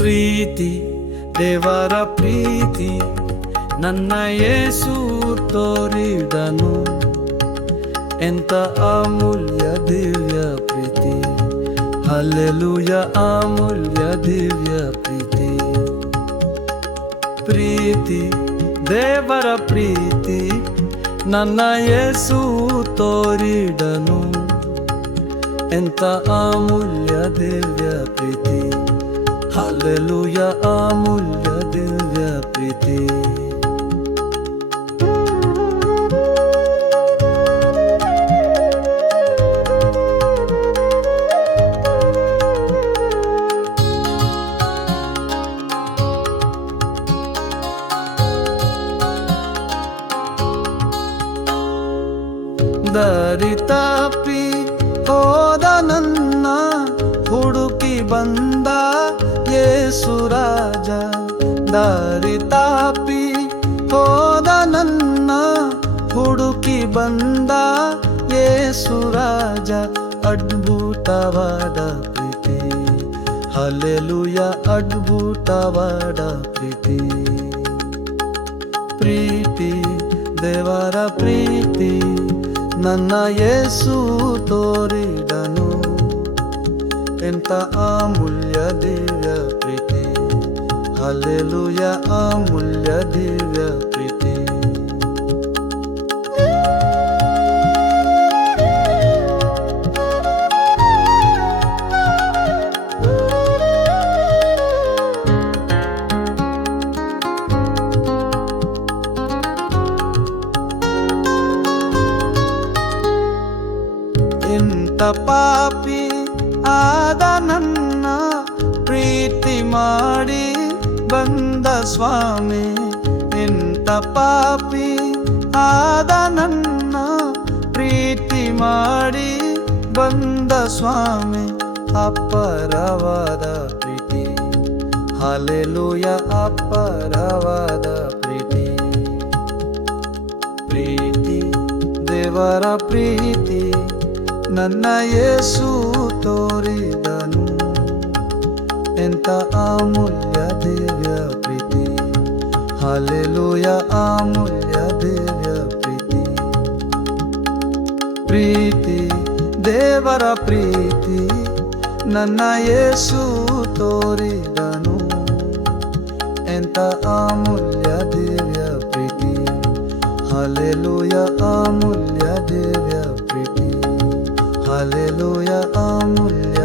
ಪ್ರೀತಿ ದೇವರ ಪ್ರೀತಿ ನನ್ನ ಯೇಸು ತೋರಿದನು. ಎಂತ ಅಮೂಲ್ಯ ದಿವ್ಯ ಪ್ರೀತಿ, ಹಲ್ಲೆಲೂಯ ಅಮೂಲ್ಯ ದಿವ್ಯ ಪ್ರೀತಿ. ಪ್ರೀತಿ ದೇವರ ಪ್ರೀತಿ ನನ್ನ ಯೇಸು ತೋರಿದನು. ಎಂತ ಅಮೂಲ್ಯ ದಿವ್ಯ ಪ್ರೀತಿ, ಹಲ್ಲೆಲೂಯ ಅಮೂಲ್ಯ ದಿವ್ಯ ಪ್ರೀತಿ. ದಾರಿ ತಪ್ಪಿ ಹೋದ ನನ್ನ ಹುಡುಕಿ ಬಂದ ಯೇಸು ರಾಜ. ದಾರಿ ತಪ್ಪಿ ಹೋದ ನನ್ನ ಹುಡುಕಿ ಬಂದ ಯೇಸು ರಾಜ. ಅದ್ಭುತವಾದ ಪ್ರೀತಿ, ಹಲ್ಲೆಲೂಯ ಅದ್ಭುತವಾದ ಪ್ರೀತಿ. ಪ್ರೀತಿ ದೇವರ ಪ್ರೀತಿ ನನ್ನ ಯೇಸು ತೋರಿದನು. ಎಂತ ಅಮೂಲ್ಯ ದಿವ್ಯ ಪ್ರೀತಿ, ಹಲ್ಲೆಲೂಯ ಅಮೂಲ್ಯ ದಿವ್ಯ ಪ್ರೀತಿ. ಎಂತ ಪಾಪಿ ಆದ ನನ್ನ ಪ್ರೀತಿ ಮಾಡಿ ಬಂದ ಸ್ವಾಮಿ. ಎಂತ ಪಾಪಿ ಆದ ನನ್ನ ಪ್ರೀತಿ ಮಾಡಿ ಬಂದ ಸ್ವಾಮಿ. ಅಪರವಾದ ಪ್ರೀತಿ, ಹಲ್ಲೆಲೂಯ ಅಪರವಾದ ಪ್ರೀತಿ. ಪ್ರೀತಿ ದೇವರ ಪ್ರೀತಿ ನನ್ನ ಯೇಸು ತೋರಿದನು. ಎಂತ ಅಮೂಲ್ಯ ದಿವ್ಯ ಪ್ರೀತಿ, ಹಲ್ಲೆಲೂಯ ಅಮೂಲ್ಯ ದಿವ್ಯ ಪ್ರೀತಿ. ಪ್ರೀತಿ ದೇವರ ಪ್ರೀತಿ ನನ್ನ ಯೇಸು ತೋರಿದನು. ಎಂತ ಅಮೂಲ್ಯ ದಿವ್ಯ ಪ್ರೀತಿ, ಹಲ್ಲೆಲೂಯ ಅಮೂಲ್ಯ ದಿವ್ಯ ಪ್ರೀತಿ. ಹಲ್ಲೆಲೂಯ ಅಮೂಲ್ಯ